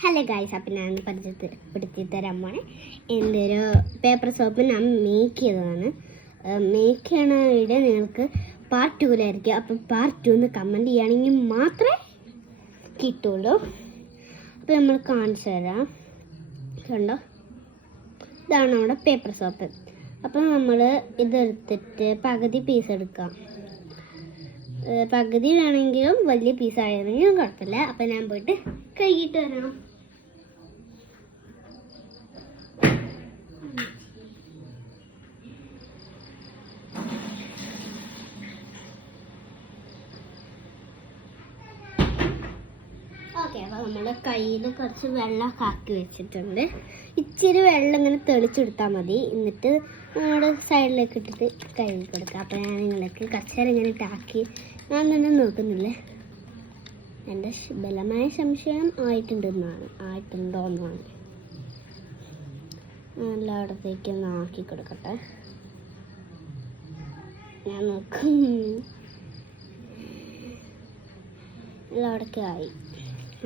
Hello guys, അപ്പം ഞാൻ പരിചയപ്പെടുത്തി തരാൻ പോണേ എൻ്റെ ഒരു പേപ്പർ സോപ്പ് ഞാൻ മേക്ക് ചെയ്തതാണ്. മേക്ക് ചെയ്യണ വീഡിയോ നിങ്ങൾക്ക് പാർട്ട് 2-ലായിരിക്കും. അപ്പം പാർട്ട് 2 കമൻറ്റ് ചെയ്യുകയാണെങ്കിൽ മാത്രമേ കിട്ടുള്ളൂ. അപ്പോൾ നമ്മൾ കാണിച്ചു തരാം. കണ്ടോ, ഇതാണ് നമ്മുടെ പേപ്പർ സോപ്പ്. അപ്പം നമ്മൾ ഇതെടുത്തിട്ട് പകുതി പീസ് എടുക്കാം. പകുതി വേണമെങ്കിലും വലിയ പീസായിരുന്നെങ്കിലും കുഴപ്പമില്ല. അപ്പം ഞാൻ പോയിട്ട് കഴുകിയിട്ട് വരണം. ഓക്കെ, അപ്പോൾ നമ്മുടെ കയ്യിൽ കുറച്ച് വെള്ളമൊക്കെ ആക്കി വെച്ചിട്ടുണ്ട്. ഇച്ചിരി വെള്ളം ഇങ്ങനെ തെളിച്ചെടുത്താൽ മതി. എന്നിട്ട് നമ്മുടെ സൈഡിലേക്ക് ഇട്ടിട്ട് കഴുകി കൊടുക്കുക. അപ്പോൾ ഞാൻ നിങ്ങൾക്ക് കച്ചറ ഇങ്ങനെ ഇട്ടാക്കി ഞാൻ തന്നെ നോക്കുന്നില്ലേ. എൻ്റെ ബലമായ സംശയം ആയിട്ടുണ്ടോയെന്നാണ്. എല്ലായിടത്തേക്കും ഒന്ന് ആക്കി കൊടുക്കട്ടെ. ഞാൻ നോക്കും. എല്ലായിടത്തും ആയി.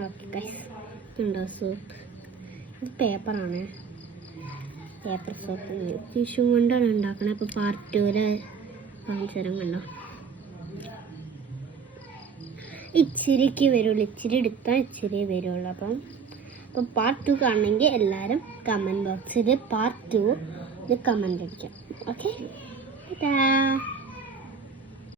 ഓക്കെ ഗൈസ്, ഉണ്ടോ സോപ്പ്? ഇത് പേപ്പറാണ്, പേപ്പർ സോപ്പ്. ടിഷ്യൂ കൊണ്ടാണ് ഉണ്ടാക്കണത്. അപ്പോൾ പാർട്ട് 2-ല് കാണിച്ചു തരാം. കണ്ടോ, ഇച്ചിരിക്ക് വരുള്ളൂ. ഇച്ചിരി എടുത്താൽ ഇച്ചിരി വരുള്ളൂ. അപ്പം പാർട്ട് 2 കാണണമെങ്കിൽ എല്ലാവരും കമൻറ്റ് ബോക്സിൽ പാർട്ട് 2 കമൻറ്റ് അടിക്കാം. ഓക്കെ, ടാ.